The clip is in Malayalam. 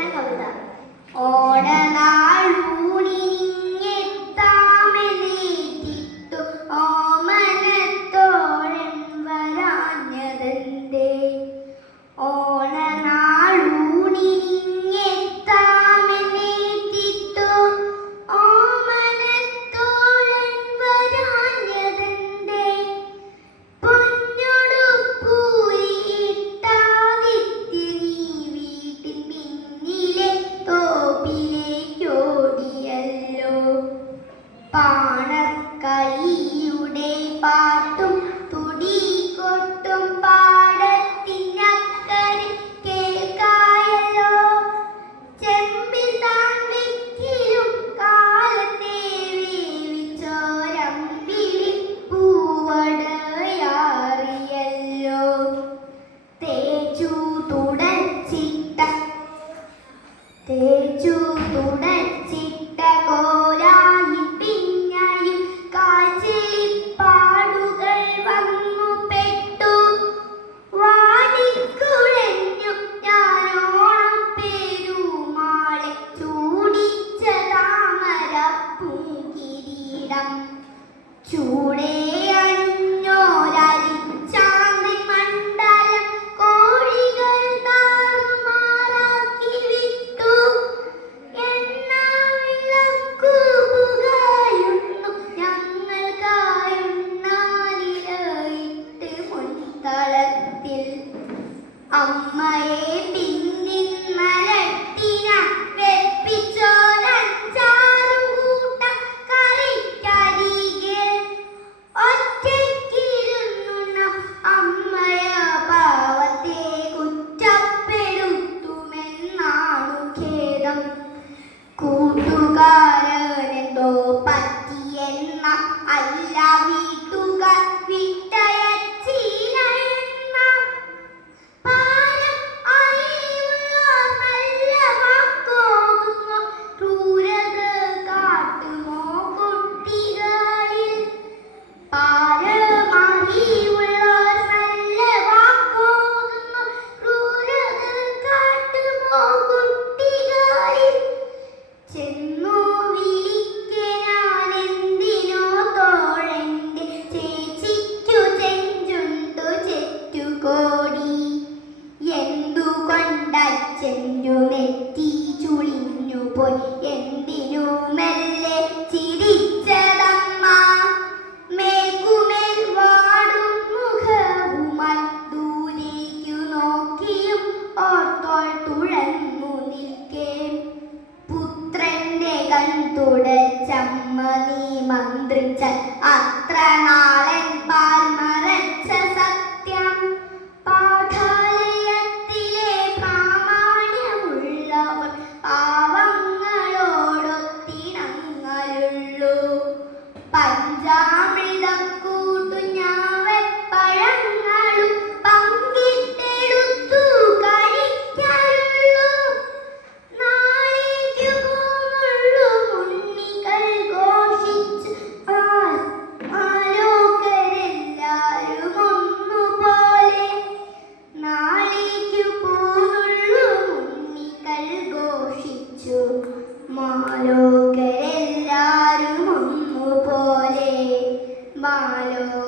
എന്ന കവിത. ഓടനാളൂണിഞ്ഞെത്താമെന്നേറ്റിട്ടു അമ്മയെ പിന്നിന്നല പോയി വാടും നോക്കിയും തുഴന്നു നിൽക്കേ. പുത്രന്റെ നീ മന്ത്രിച്ച അത്ര നാളൻ പാൽമര പഞ്ചാം പാലോ